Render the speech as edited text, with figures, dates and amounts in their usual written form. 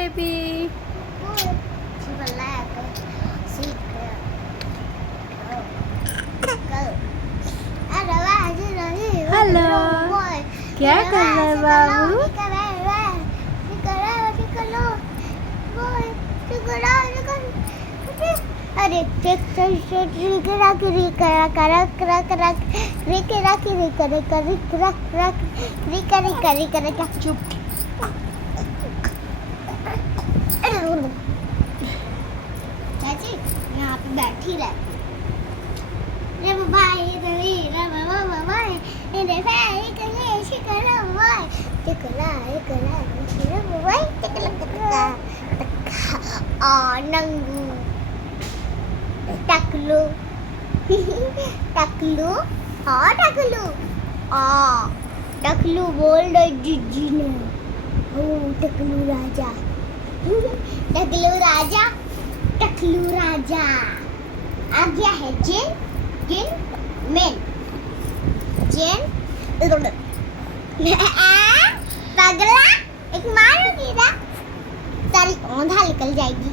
Baby. Hello क्या कर रहे हैं बाबू? अरे चुप चाची यहाँ पे बैठी रहती रे बाबा नंगू टकलू टकलू हाँ टकलू टकलू बोल रही जीजी ने ओ टकलू राजा टकलू राजा टकलू राजा आ गया है जिन जिन मेन जिन पगला एक मारूंगी ना सारी औंधा निकल जाएगी